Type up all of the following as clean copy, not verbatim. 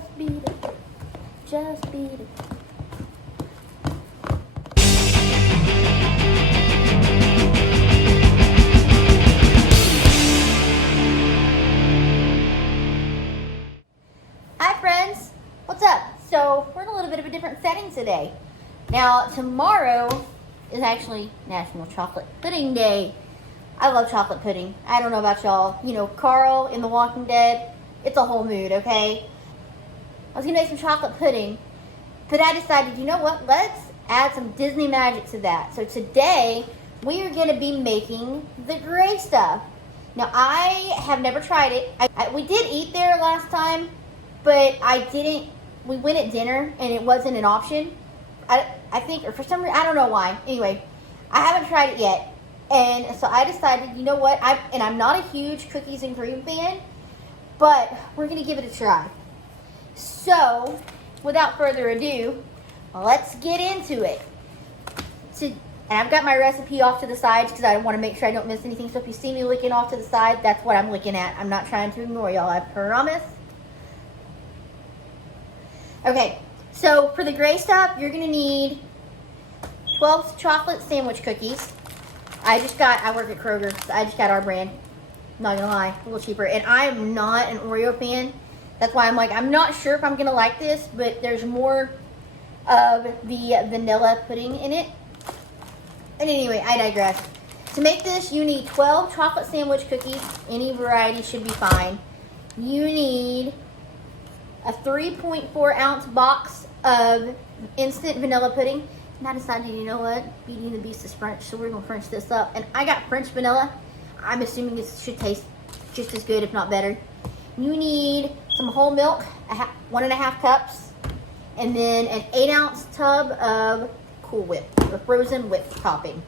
Just beat it. Just beat it. Hi friends, what's up? So we're in a little bit of a different setting today. Now tomorrow is actually National Chocolate Pudding Day. I love chocolate pudding. I don't know about y'all. You know, Carl in The Walking Dead, it's a whole mood, okay? I was gonna make some chocolate pudding, but I decided, you know what? Let's add some Disney magic to that. So today, we are gonna be making the gray stuff. Now, I have never tried it. We did eat there last time, but we went at dinner and it wasn't an option. I think, or for some reason, I don't know why. Anyway, I haven't tried it yet. And so I decided, you know what? I'm not a huge cookies and cream fan, but we're gonna give it a try. So, without further ado, let's get into it. And I've got my recipe off to the side because I want to make sure I don't miss anything. So if you see me looking off to the side, that's what I'm looking at. I'm not trying to ignore y'all, I promise. Okay, so for the gray stuff, you're going to need 12 chocolate sandwich cookies. I work at Kroger, so I just got our brand. Not going to lie, a little cheaper. And I am not an Oreo fan. That's why I'm not sure if I'm going to like this, but there's more of the vanilla pudding in it. And anyway, I digress. To make this, you need 12 chocolate sandwich cookies. Any variety should be fine. You need a 3.4 ounce box of instant vanilla pudding. And I decided, you know what? Beauty and the Beast is French, so we're going to French this up. And I got French vanilla. I'm assuming this should taste just as good, if not better. You need some whole milk, 1.5 cups, and then an 8 ounce tub of Cool Whip, or frozen whip topping.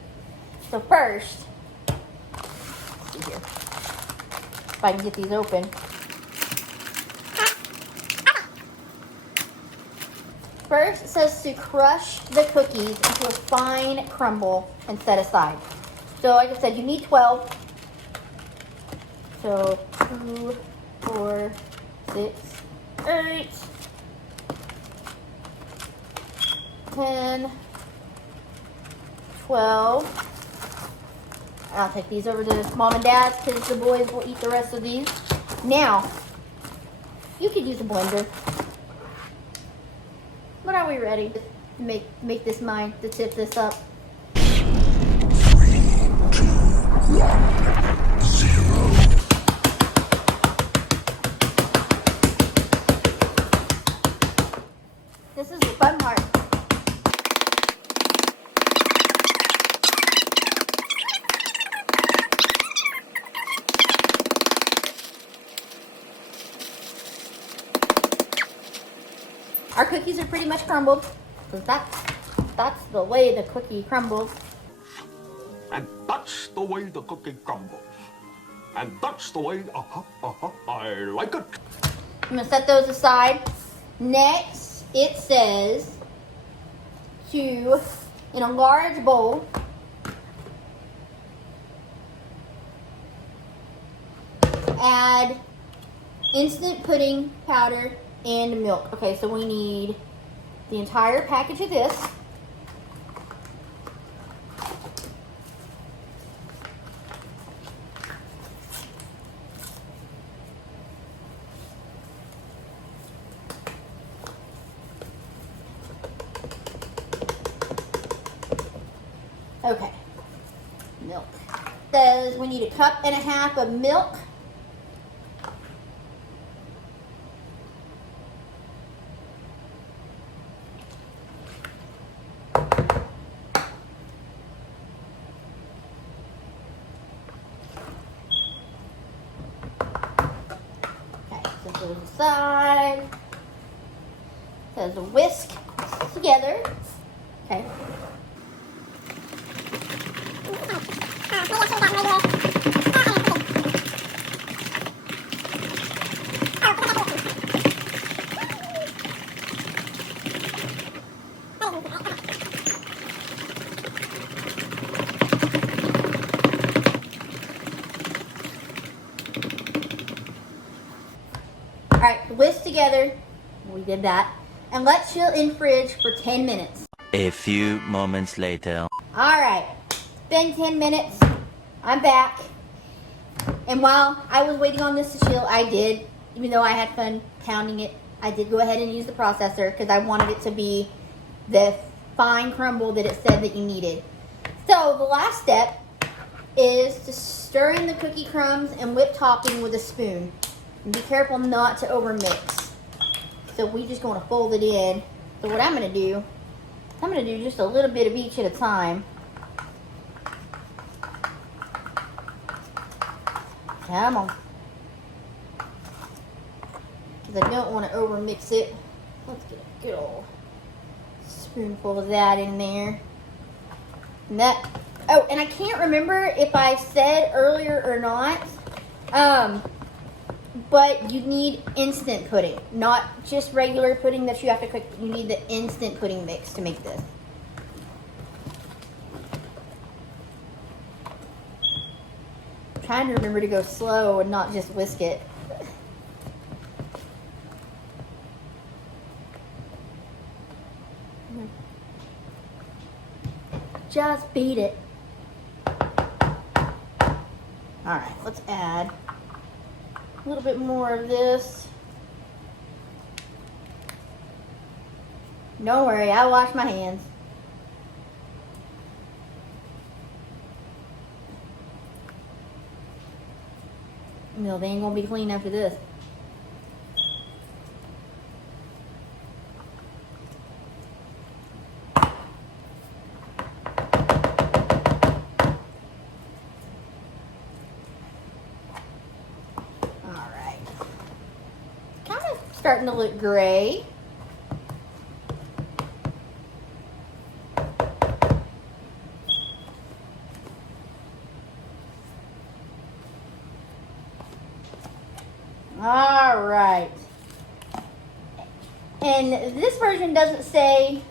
So first, let's see here, if I can get these open. First, it says to crush the cookies into a fine crumble and set aside. So like I said, you need 12. So 2, 4, 6, 8, 10, 12. I'll take these over to Mom and Dad's because the boys will eat the rest of these. Now, you could use a blender. But are we ready to make this mine, to tip this up? 3, 2, 1, 0. This is the fun part. Our cookies are pretty much crumbled, because that's the way the cookie crumbles. And that's the way the cookie crumbles. And that's the way, I like it. I'm gonna set those aside. Next, it says to, in a large bowl, add instant pudding powder and milk. Okay, so we need the entire package of this. Okay, milk. It says we need 1.5 cups of milk. Goes aside. Says whisk together. Okay. Alright, whisk together We did that. And let chill in fridge for 10 minutes. A few moments later. Alright, it's been 10 minutes. I'm back. And while I was waiting on this to chill, I did, even though I had fun pounding it, I did go ahead and use the processor because I wanted it to be the fine crumble that it said that you needed. So the last step is to stir in the cookie crumbs and whipped topping with a spoon. And be careful not to overmix. So we just going to fold it in. So what I'm going to do, I'm going to do just a little bit of each at a time. Come on. Because I don't want to overmix it. Let's get a good old spoonful of that in there. And that, oh, and I can't remember if I said earlier or not, but you need instant pudding, not just regular pudding that you have to cook. You need the instant pudding mix to make this. I'm trying to remember to go slow and not just whisk it. Just beat it. Alright, let's add a little bit more of this. Don't worry, I wash my hands. No, they ain't gonna be clean after this. Starting to look gray. All right. And this version doesn't say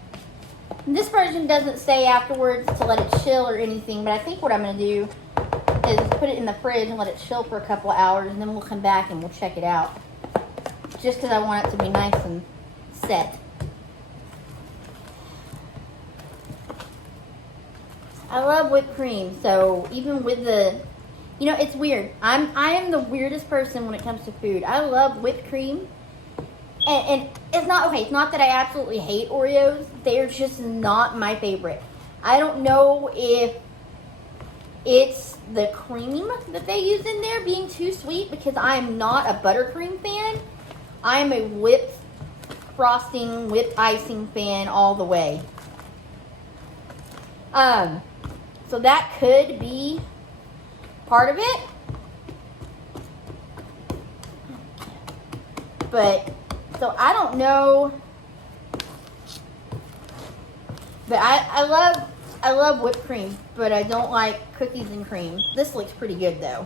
afterwards to let it chill or anything, but I think what I'm going to do is put it in the fridge and let it chill for a couple of hours, and then we'll come back and we'll check it out. Just because I want it to be nice and set. I love whipped cream, so even with the, you know, it's weird. I am the weirdest person when it comes to food. I love whipped cream, and it's not okay. It's not that I absolutely hate Oreos. They're just not my favorite. I don't know if it's the cream that they use in there being too sweet, because I am not a buttercream fan. I'm a whipped frosting, whipped icing fan all the way. So that could be part of it. But, so I don't know. But I love whipped cream, but I don't like cookies and cream. This looks pretty good though.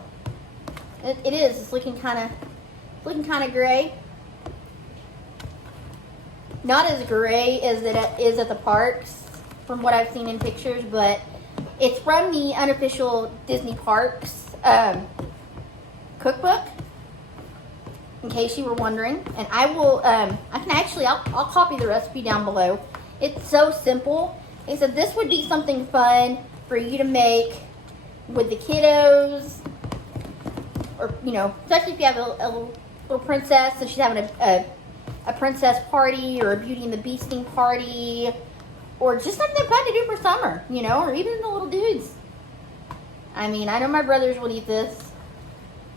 It is. It's looking kind of gray. Not as gray as it is at the parks, from what I've seen in pictures, but it's from the unofficial Disney Parks cookbook, in case you were wondering. And I will, I'll copy the recipe down below. It's so simple. They said this would be something fun for you to make with the kiddos, or, you know, especially if you have a little princess and she's having a princess party or a Beauty and the Beasting party, or just something fun to do for summer, you know, or even the little dudes. I mean, I know my brothers would eat this.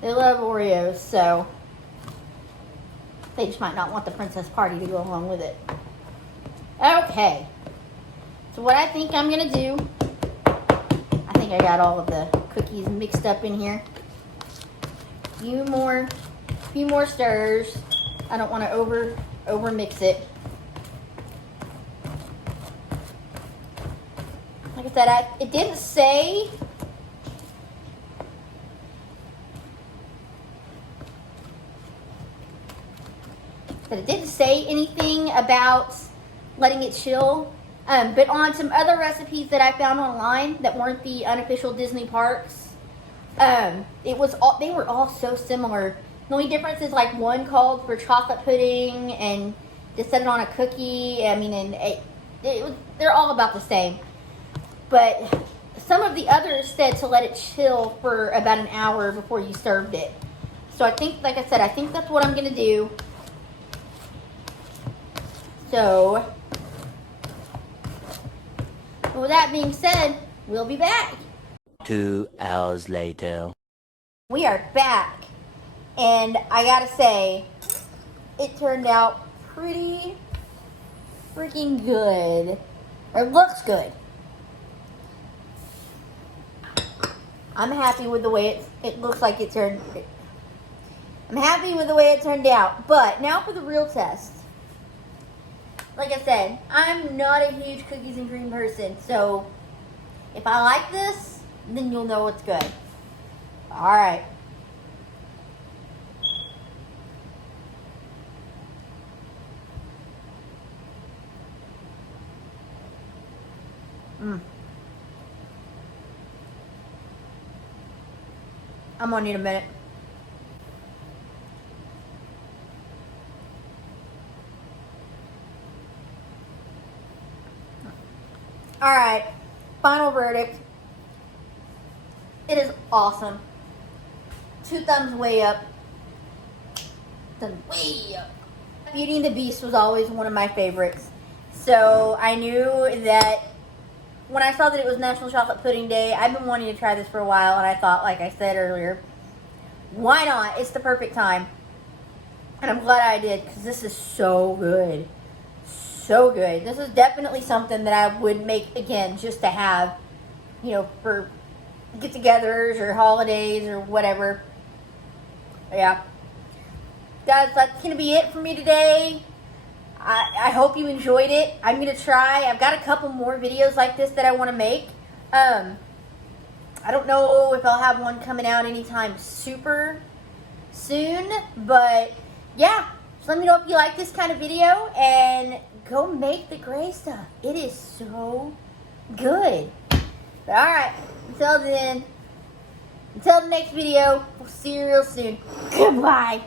They love Oreos, so they just might not want the princess party to go along with it. Okay. So what I think I'm going to do, I think I got all of the cookies mixed up in here. Few more stirs. I don't want to over mix it. Like I said, it didn't say anything about letting it chill. But on some other recipes that I found online that weren't the unofficial Disney Parks, they were all so similar. The only difference is like one called for chocolate pudding and to set it on a cookie. I mean, and they're all about the same. But some of the others said to let it chill for about an hour before you served it. So I think, like I said, I think that's what I'm going to do. So, with that being said, we'll be back. 2 hours later. We are back. And I gotta say, it turned out pretty freaking good. Or looks good. I'm happy with the way it looks like it turned. I'm happy with the way it turned out. But now for the real test. Like I said, I'm not a huge cookies and cream person. So if I like this, then you'll know it's good. Alright. I'm gonna need a minute. Alright, final verdict. It is awesome. 2 thumbs way up. Thumbs way up. Beauty and the Beast was always one of my favorites. So I knew that when I saw that it was National Chocolate Pudding Day, I've been wanting to try this for a while, and I thought, like I said earlier, why not? It's the perfect time. And I'm glad I did, because this is so good. So good. This is definitely something that I would make again just to have, you know, for get-togethers or holidays or whatever. Yeah. Guys, that's going to be it for me today. I hope you enjoyed it. I'm going to try. I've got a couple more videos like this that I want to make. I don't know if I'll have one coming out anytime super soon. But, yeah. Just let me know if you like this kind of video. And go make the gray stuff. It is so good. But, alright. Until then. Until the next video. We'll see you real soon. Goodbye.